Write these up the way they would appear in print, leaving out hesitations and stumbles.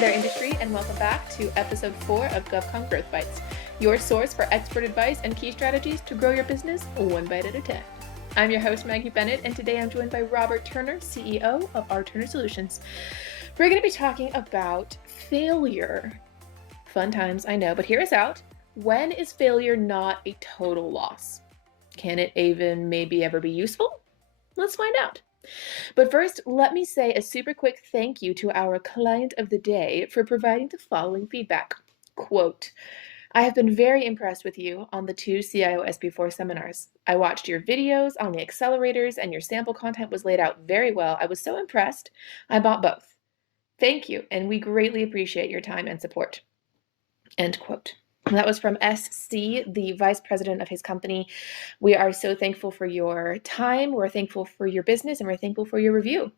there, industry, and welcome back to episode 4 of GovCon Growth Bites, your source for expert advice and key strategies to grow your business one bite at a time. I'm your host, Maggie Bennett, and today I'm joined by Robert Turner, CEO of R. Turner Solutions. We're going to be talking about failure. Fun times, I know, but hear us out. When is failure not a total loss? Can it even maybe ever be useful? Let's find out. But first, let me say a super quick thank you to our client of the day for providing the following feedback. Quote, I have been very impressed with you on the 2 CIO SB4 seminars. I watched your videos on the accelerators and your sample content was laid out very well. I was so impressed, I bought both. Thank you, and we greatly appreciate your time and support. End quote. That was from SC, the vice president of his company. We are so thankful for your time. We're thankful for your business, and we're thankful for your review.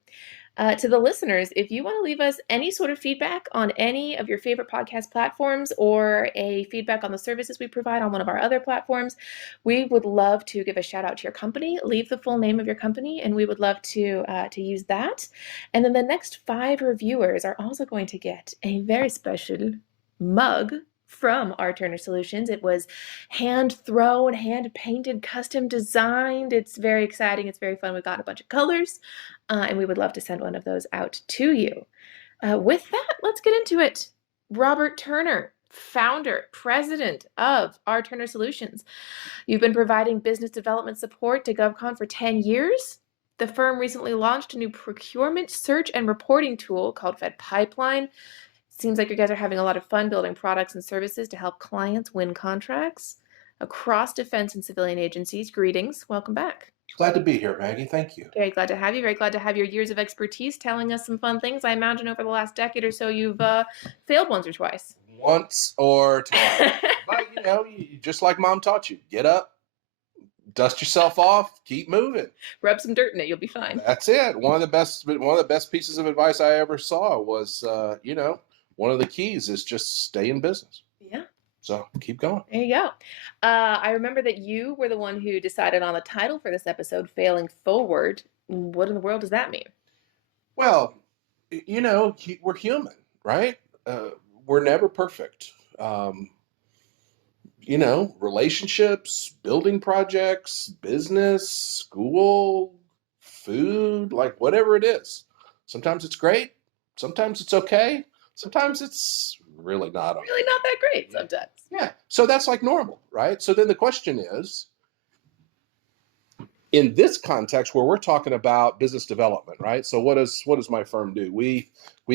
To the listeners, if you want to leave us any sort of feedback on any of your favorite podcast platforms or a feedback on the services we provide on one of our other platforms, we would love to give a shout out to your company. Leave the full name of your company, and we would love to use that. And then the next 5 reviewers are also going to get a very special mug from R. Turner Solutions. It was hand-thrown, hand-painted, custom designed. It's very exciting. It's very fun. We've got a bunch of colors, and we would love to send one of those out to you. With that, let's get into it. Robert Turner, founder, president of R. Turner Solutions. You've been providing business development support to GovCon for 10 years. The firm recently launched a new procurement search and reporting tool called Fed Pipeline. Seems like you guys are having a lot of fun building products and services to help clients win contracts across defense and civilian agencies. Greetings. Welcome back. Glad to be here, Maggie. Thank you. Very glad to have you. Very glad to have your years of expertise telling us some fun things. I imagine over the last decade or so you've failed once or twice. Once or twice. But, you just like Mom taught you, get up, dust yourself off, keep moving. Rub some dirt in it. You'll be fine. That's it. One of the best pieces of advice I ever saw was, one of the keys is just stay in business. Yeah. So keep going. There you go. I remember that you were the one who decided on the title for this episode, Failing Forward. What in the world does that mean? Well, we're human, right? We're never perfect. Relationships, building projects, business, school, food, like whatever it is. Sometimes it's great. Sometimes it's okay. Sometimes it's really not okay. Really not that great sometimes. Yeah. So that's like normal, right? So then the question is, in this context where we're talking about business development, right? So what does my firm do? We've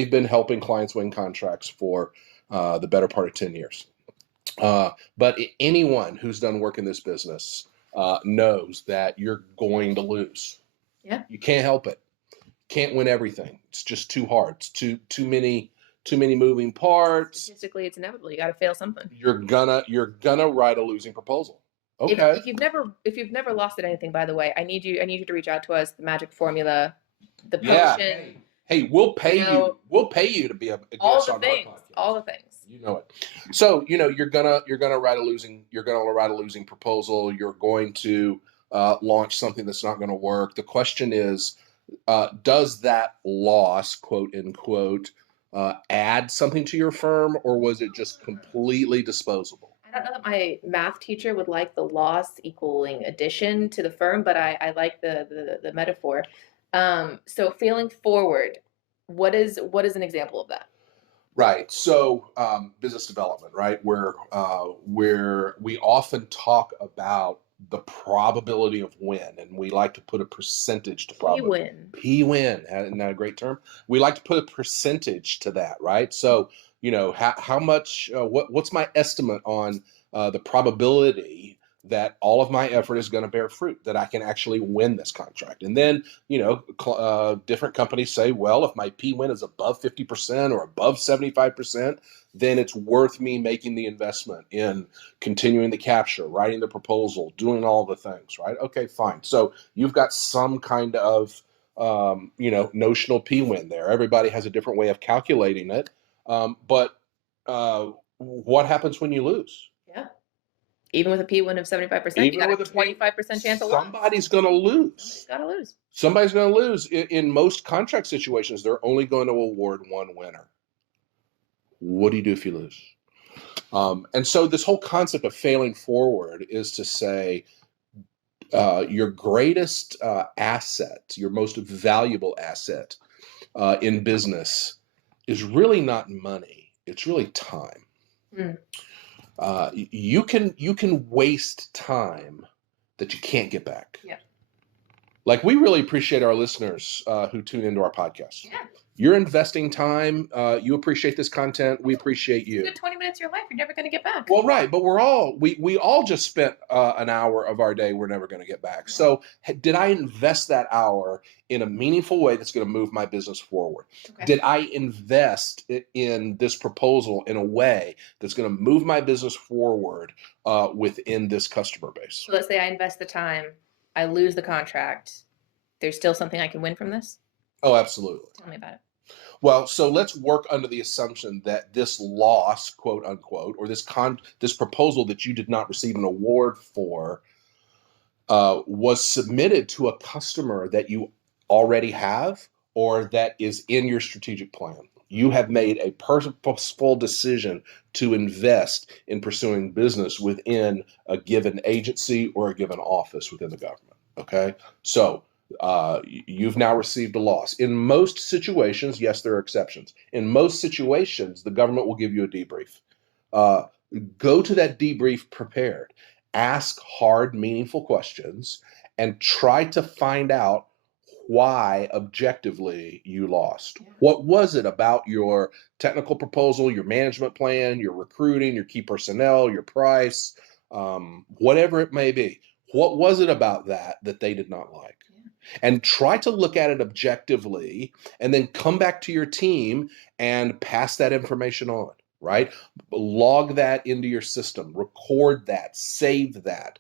been helping clients win contracts for the better part of 10 years. But anyone who's done work in this business knows that you're going to lose. Yeah. You can't help it. Can't win everything. It's just too hard. It's too many moving parts. Statistically, it's inevitable. You got to fail something. You're gonna write a losing proposal. Okay. If you've never lost at anything, by the way, I need you to reach out to us. The magic formula, the potion. Yeah. Hey, we'll pay you. We'll pay you to be a guest all the on things. our podcast. All the things. You know it. So you're gonna write a losing proposal. You're going to launch something that's not going to work. The question is, does that loss, quote unquote, add something to your firm, or was it just completely disposable? I don't know that my math teacher would like the loss equaling addition to the firm, but I like the metaphor. So failing forward, what is an example of that? Right. So business development, right? Where we often talk about the probability of win, and we like to put a percentage to probability. P-win. Isn't that a great term? We like to put a percentage to that, right? So, how much, what's my estimate on the probability that all of my effort is going to bear fruit, that I can actually win this contract? And then, different companies say, well, if my P-win is above 50% or above 75%, then it's worth me making the investment in continuing the capture, writing the proposal, doing all the things, right? Okay, fine. So you've got some kind of, notional P-win there. Everybody has a different way of calculating it. But what happens when you lose? Yeah. Even with a P-win of 75%, you got a 25% chance of loss. Somebody's going to lose. Got to lose. Somebody's going to lose. In most contract situations, they're only going to award one winner. What do you do if you lose? And so this whole concept of failing forward is to say your greatest asset, your most valuable asset in business is really not money. It's really time. Mm. You can waste time that you can't get back. Yeah. Like, we really appreciate our listeners who tune into our podcast. Yeah. You're investing time. You appreciate this content. We appreciate you. It's a good 20 minutes of your life you're never going to get back. Well, right, but we all just spent an hour of our day we're never going to get back. So did I invest that hour in a meaningful way that's going to move my business forward? Okay. Did I invest in this proposal in a way that's going to move my business forward within this customer base? So let's say I invest the time, I lose the contract. There's still something I can win from this? Oh, absolutely. Tell me about it. Well, so let's work under the assumption that this loss, quote unquote, or this proposal that you did not receive an award for was submitted to a customer that you already have or that is in your strategic plan. You have made a purposeful decision to invest in pursuing business within a given agency or a given office within the government. Okay, so you've now received a loss. In most situations, yes, there are exceptions. In most situations, the government will give you a debrief. Go to that debrief prepared. Ask hard, meaningful questions and try to find out why objectively you lost. What was it about your technical proposal, your management plan, your recruiting, your key personnel, your price, whatever it may be? What was it about that they did not like? And try to look at it objectively and then come back to your team and pass that information on, right? Log that into your system, record that, save that,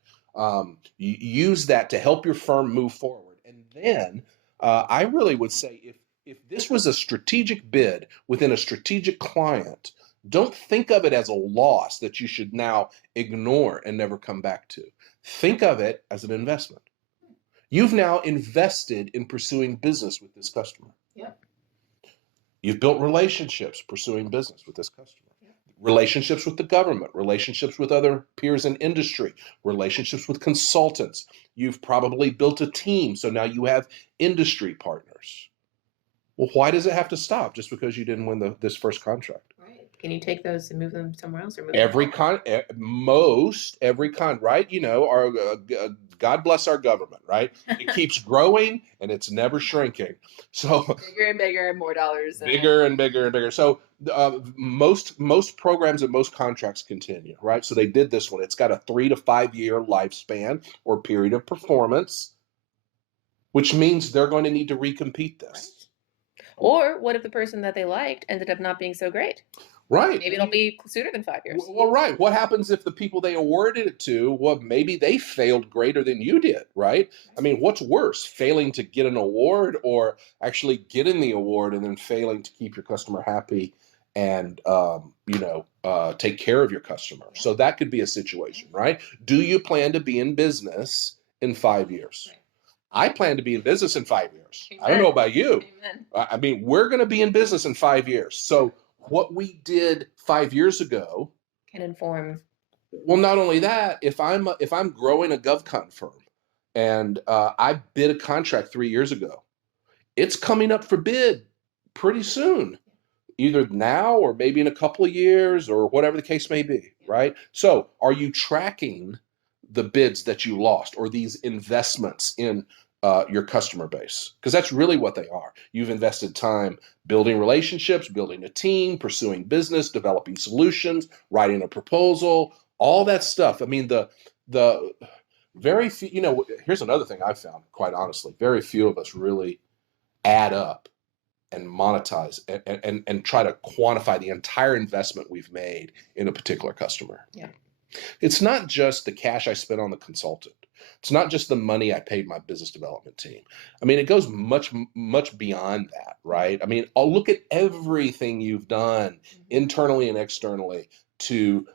use that to help your firm move forward. And then I really would say if this was a strategic bid within a strategic client, don't think of it as a loss that you should now ignore and never come back to. Think of it as an investment. You've now invested in pursuing business with this customer. Yep. You've built relationships pursuing business with this customer. Yep. Relationships with the government, relationships with other peers in industry, relationships with consultants. You've probably built a team, so now you have industry partners. Well, why does it have to stop just because you didn't win this first contract? Right. Can you take those and move them somewhere else? Or move every con, right? You know, our God bless our government, right? It keeps growing and it's never shrinking. So bigger and bigger, more dollars. Bigger and bigger and bigger. So most programs and most contracts continue, right? So they did this one. It's got a 3 to 5 year lifespan or period of performance, which means they're going to need to recompete this. Right. Or what if the person that they liked ended up not being so great? Right. Maybe it'll be sooner than 5 years. Well, right. What happens if the people they awarded it to, well, maybe they failed greater than you did, right? I mean, what's worse, failing to get an award or actually getting the award and then failing to keep your customer happy and, take care of your customer? So that could be a situation, right? Do you plan to be in business in 5 years? Right. I plan to be in business in 5 years. Amen. I don't know about you. Amen. I mean, we're going to be in business in 5 years. So what we did 5 years ago can inform. Well, not only that, if I'm growing a GovCon firm and I bid a contract 3 years ago, it's coming up for bid pretty soon, either now or maybe in a couple of years or whatever the case may be, right? So are you tracking the bids that you lost or these investments in your customer base? Because that's really what they are. You've invested time building relationships, building a team, pursuing business, developing solutions, writing a proposal, all that stuff. I mean, the very few, here's another thing I've found, quite honestly, very few of us really add up and monetize and try to quantify the entire investment we've made in a particular customer. Yeah. It's not just the cash I spent on the consultant. It's not just the money I paid my business development team. I mean, it goes much, much beyond that, right? I mean, I'll look at everything you've done internally and externally to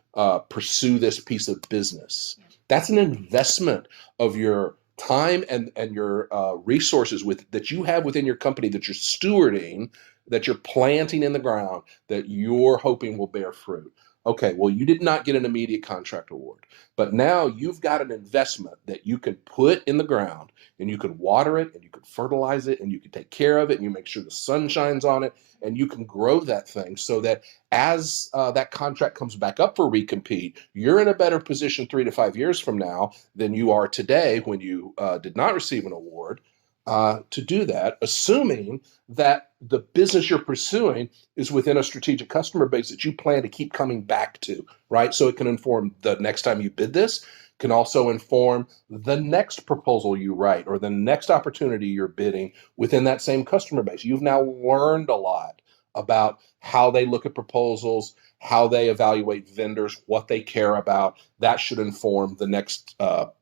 pursue this piece of business. That's an investment of your time and your resources that you have within your company that you're stewarding that you're planting in the ground that you're hoping will bear fruit. Okay, well, you did not get an immediate contract award, but now you've got an investment that you can put in the ground and you can water it and you can fertilize it and you can take care of it and you make sure the sun shines on it and you can grow that thing so that as that contract comes back up for recompete, you're in a better position 3 to 5 years from now than you are today when you did not receive an award to do that, assuming that the business you're pursuing is within a strategic customer base that you plan to keep coming back to, right? So it can inform the next time you bid this, can also inform the next proposal you write or the next opportunity you're bidding within that same customer base. You've now learned a lot about how they look at proposals, how they evaluate vendors, what they care about. That should inform the next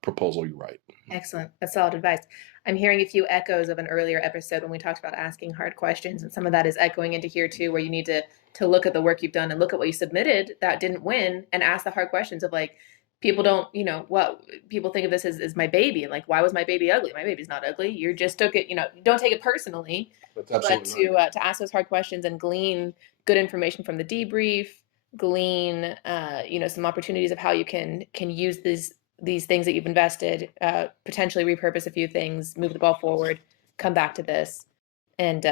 proposal you write. Excellent. That's solid advice. I'm hearing a few echoes of an earlier episode when we talked about asking hard questions, and some of that is echoing into here too, where you need to look at the work you've done and look at what you submitted that didn't win and ask the hard questions of like, people don't, what people think of this as my baby, and like, why was my baby ugly? My baby's not ugly. You just took it, don't take it personally. That's But absolutely right. to ask those hard questions and glean good information from the debrief, glean some opportunities of how you can use these things that you've invested, potentially repurpose a few things, move the ball forward, come back to this, and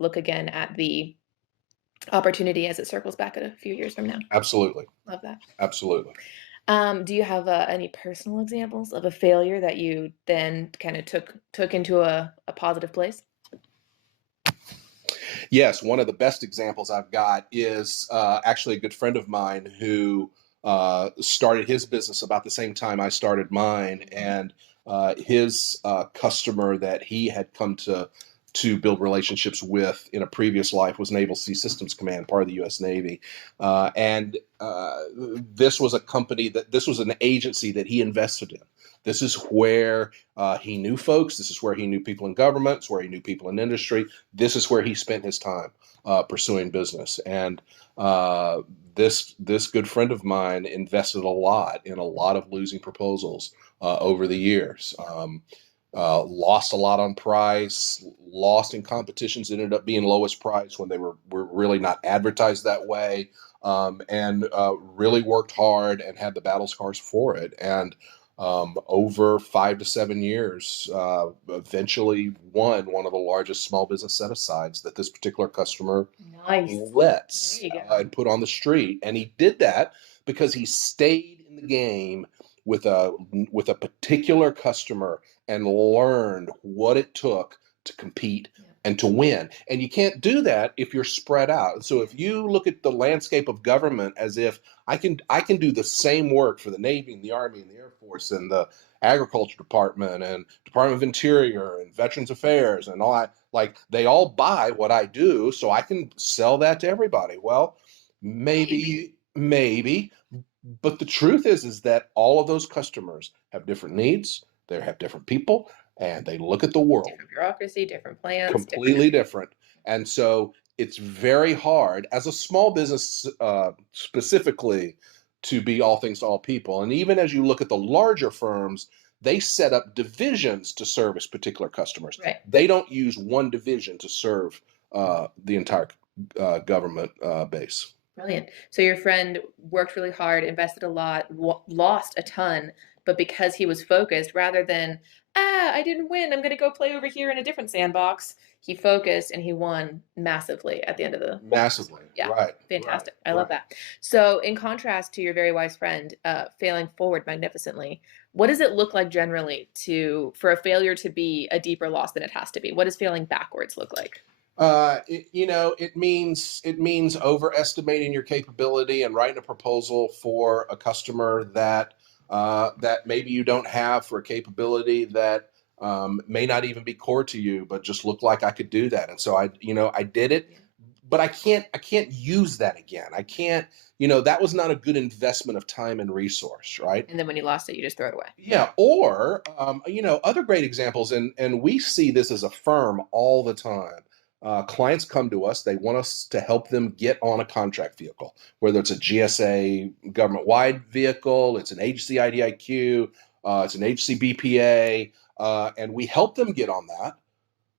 look again at the opportunity as it circles back a few years from now. Absolutely. Love that. Absolutely. Do you have any personal examples of a failure that you then kind of took into a positive place? Yes, one of the best examples I've got is actually a good friend of mine who started his business about the same time I started mine, and his customer that he had come to build relationships with in a previous life was Naval Sea Systems Command, part of the U.S. Navy, and this was an agency that he invested in. This is where he knew folks. This is where he knew people in government. It's where he knew people in industry. This is where he spent his time pursuing business. And this good friend of mine invested a lot in a lot of losing proposals over the years. Lost a lot on price, lost in competitions, ended up being lowest price when they were really not advertised that way, and really worked hard and had the battle scars for it. And over 5 to 7 years, eventually won one of the largest small business set-asides that this particular customer lets and put on the street. And he did that because he stayed in the game with a particular customer and learned what it took to compete and to win. And you can't do that if you're spread out. So if you look at the landscape of government as if I can do the same work for the Navy and the Army and the Air Force and the Agriculture Department and Department of Interior and Veterans Affairs and all that, like they all buy what I do, so I can sell that to everybody. Well, maybe, but the truth is that all of those customers have different needs. They have different people, and they look at the world. Different bureaucracy, different plans. Completely different. And so it's very hard as a small business specifically to be all things to all people. And even as you look at the larger firms, they set up divisions to service particular customers. Right. They don't use one division to serve the entire government base. Brilliant. So your friend worked really hard, invested a lot, lost a ton, but because he was focused, rather than, I didn't win, I'm going to go play over here in a different sandbox, he focused and he won massively at the end of the... Massively. Yeah. Right. Fantastic. Right. I love that. So in contrast to your very wise friend failing forward magnificently, what does it look like generally for a failure to be a deeper loss than it has to be? What does failing backwards look like? It means overestimating your capability and writing a proposal for a customer that maybe you don't have, for a capability that may not even be core to you, but just look like I could do that. And so I did it, but I can't use that again. I can't, that was not a good investment of time and resource, right? And then when you lost it, you just throw it away. Yeah. Or, other great examples, and we see this as a firm all the time. Clients come to us, they want us to help them get on a contract vehicle, whether it's a GSA government-wide vehicle, it's an agency IDIQ, it's an agency BPA, and we help them get on that.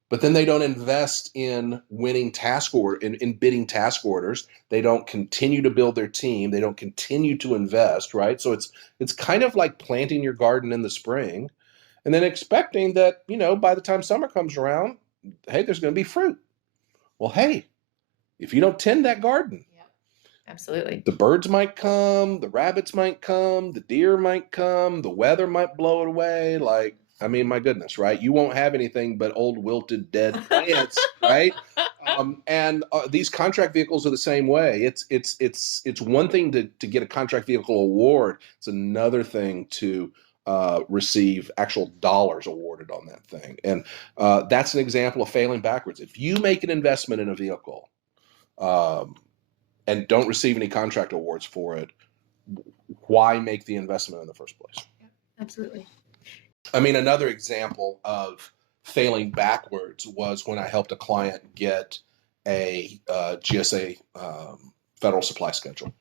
but then they don't invest in winning in bidding task orders. They don't continue to build their team. They don't continue to invest, right? So it's kind of like planting your garden in the spring and then expecting that, by the time summer comes around, hey, there's going to be fruit. Well, hey, if you don't tend that garden, absolutely, the birds might come, the rabbits might come, the deer might come, the weather might blow it away. Like, I mean, my goodness, right? You won't have anything but old, wilted, dead plants, right? And these contract vehicles are the same way. It's one thing to get a contract vehicle award. It's another thing to receive actual dollars awarded on that thing. And that's an example of failing backwards. If you make an investment in a vehicle, and don't receive any contract awards for it, why make the investment in the first place? Absolutely. I mean, another example of failing backwards was when I helped a client get a GSA federal supply schedule,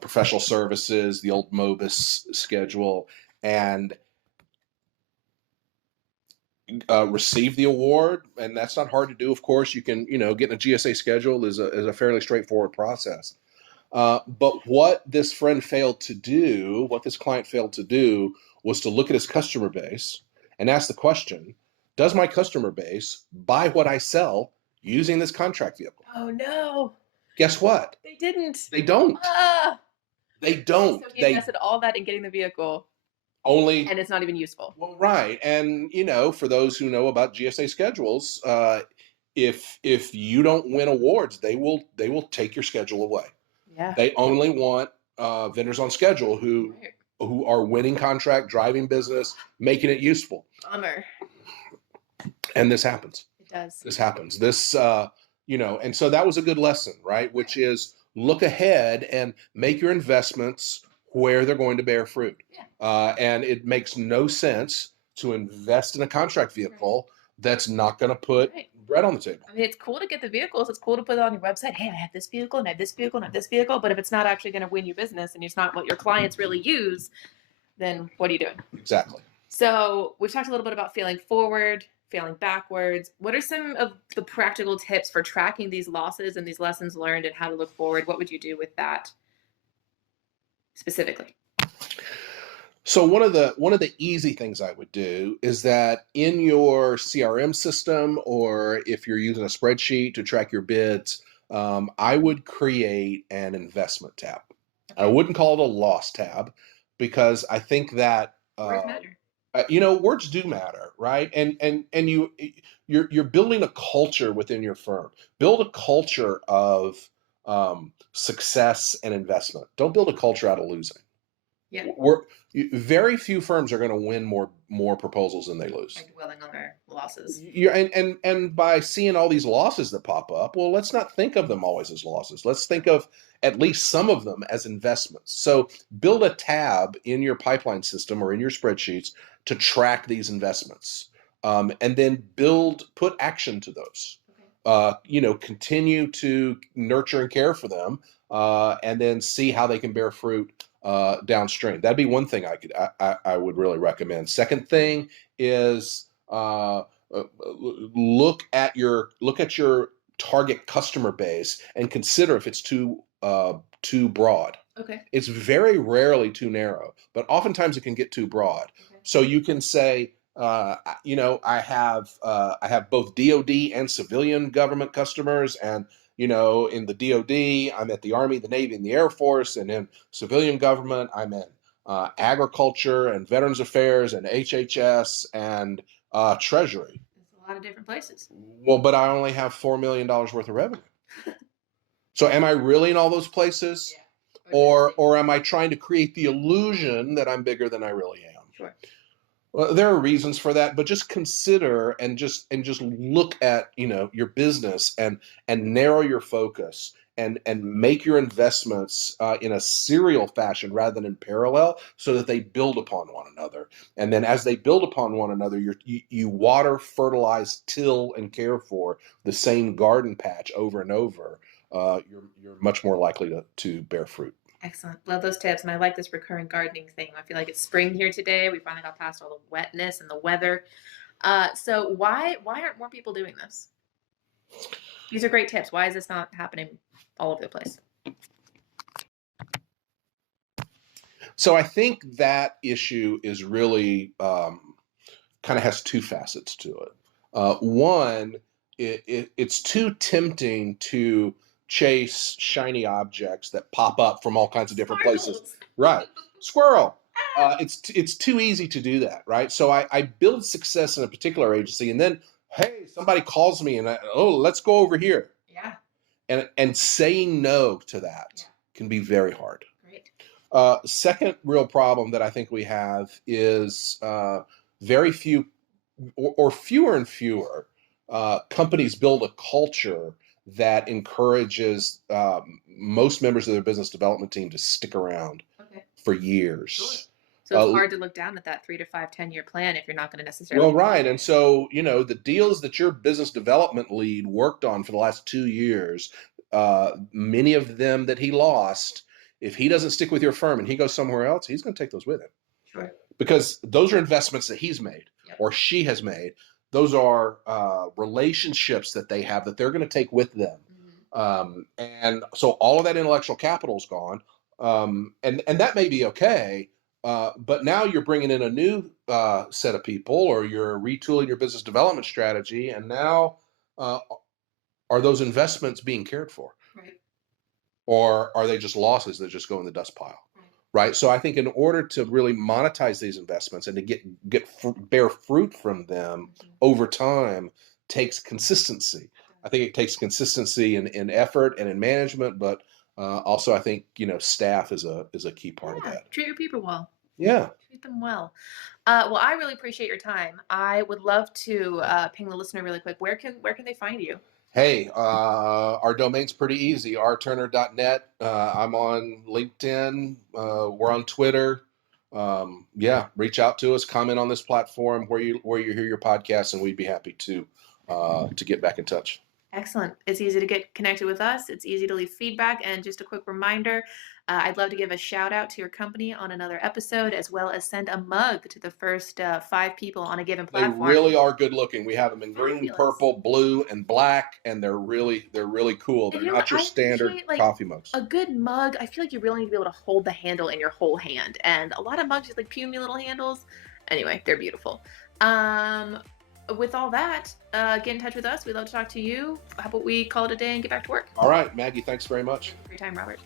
professional services, the old MOBIS schedule, and receive the award. And that's not hard to do. Of course, you can, getting a GSA schedule is a fairly straightforward process. But what this client failed to do was to look at his customer base and ask the question, does my customer base buy what I sell using this contract vehicle? Oh, no. Guess what? They didn't. They don't. They don't. So he invested all that in getting the vehicle. And it's not even useful. Well, right. And, for those who know about GSA schedules, if you don't win awards, they will take your schedule away. Yeah. They only want vendors on schedule who are winning contract, driving business, making it useful. Bummer. And this happens. It does. This happens. And so that was a good lesson, right? Which is look ahead and make your investments where they're going to bear fruit. Yeah. And it makes no sense to invest in a contract vehicle that's not going to put bread on the table. I mean, it's cool to get the vehicles. It's cool to put it on your website. Hey, I have this vehicle, and I have this vehicle, and I have this vehicle. But if it's not actually going to win you business, and it's not what your clients really use, then what are you doing? Exactly. So we've talked a little bit about failing forward, failing backwards. What are some of the practical tips for tracking these losses and these lessons learned and how to look forward? What would you do with that specifically? So one of the easy things I would do is that in your CRM system, or if you're using a spreadsheet to track your bids, I would create an investment tab. I wouldn't call it a loss tab because I think that words matter. Words do matter, right? And you're building a culture within your firm. Build a culture of success and investment. Don't build a culture out of losing. Yeah. Very few firms are going to win more proposals than they lose. Like dwelling on their losses. And by seeing all these losses that pop up, well, let's not think of them always as losses. Let's think of at least some of them as investments. So build a tab in your pipeline system or in your spreadsheets to track these investments, and then put action to those. Continue to nurture and care for them, and then see how they can bear fruit downstream. That'd be one thing I would really recommend. Second thing is look at your target customer base and consider if it's too broad. Okay. It's very rarely too narrow, but oftentimes it can get too broad. Okay. So you can say, I have both DoD and civilian government customers, and in the DoD, I'm at the Army, the Navy, and the Air Force, and in civilian government, I'm in agriculture and Veterans Affairs and HHS and Treasury. It's a lot of different places. Well, but I only have $4 million worth of revenue. So am I really in all those places? Yeah. Or am I trying to create the illusion that I'm bigger than I really am? Sure. Well, there are reasons for that, but just consider and just look at your business and narrow your focus and make your investments in a serial fashion rather than in parallel, so that they build upon one another. And then as they build upon one another, you water, fertilize, till, and care for the same garden patch over and over. You're much more likely to bear fruit. Excellent. Love those tips. And I like this recurring gardening thing. I feel like it's spring here today. We finally got past all the wetness and the weather. So why aren't more people doing this? These are great tips. Why is this not happening all over the place? So I think that issue is really kind of has two facets to it. One, it's too tempting to chase shiny objects that pop up from all kinds of different places. Right. Squirrel. It's too easy to do that, right? So I build success in a particular agency, and then hey, somebody calls me, and let's go over here. Yeah. And saying no to that can be very hard. Great. Second real problem that I think we have is very few or fewer and fewer companies build a culture that encourages most members of their business development team to stick around for years. Sure. So it's hard to look down at that 3 to 5, 10-year plan if you're not going to necessarily. Well, right. And so, the deals that your business development lead worked on for the last 2 years, many of them that he lost, if he doesn't stick with your firm and he goes somewhere else, he's going to take those with him. Sure. Because those are investments that he's made or she has made. Those are relationships that they have that they're going to take with them. And so all of that intellectual capital is gone. And that may be okay. But now you're bringing in a new set of people, or you're retooling your business development strategy. And now are those investments being cared for? Right. Or are they just losses that just go in the dust pile? Right. So I think in order to really monetize these investments and to bear fruit from them over time takes consistency. I think it takes consistency in effort and in management, but also I think staff is a key part of that. Treat your people well. Yeah. Treat them well. Well, I really appreciate your time. I would love to ping the listener really quick. Where can they find you? Hey, our domain's pretty easy, rturner.net. I'm on LinkedIn. We're on Twitter. Reach out to us, comment on this platform where you hear your podcast, and we'd be happy to get back in touch. Excellent. It's easy to get connected with us. It's easy to leave feedback. And just a quick reminder, I'd love to give a shout out to your company on another episode, as well as send a mug to the first 5 people on a given platform. They really are good looking. We have them in green, purple, blue, and black, and they're really cool. They're not your standard coffee mugs. A good mug, I feel like you really need to be able to hold the handle in your whole hand. And a lot of mugs just puny little handles. Anyway, they're beautiful. With all that, get in touch with us. We'd love to talk to you. How about we call it a day and get back to work? All right, Maggie, thanks very much. Thank you for your time, Robert.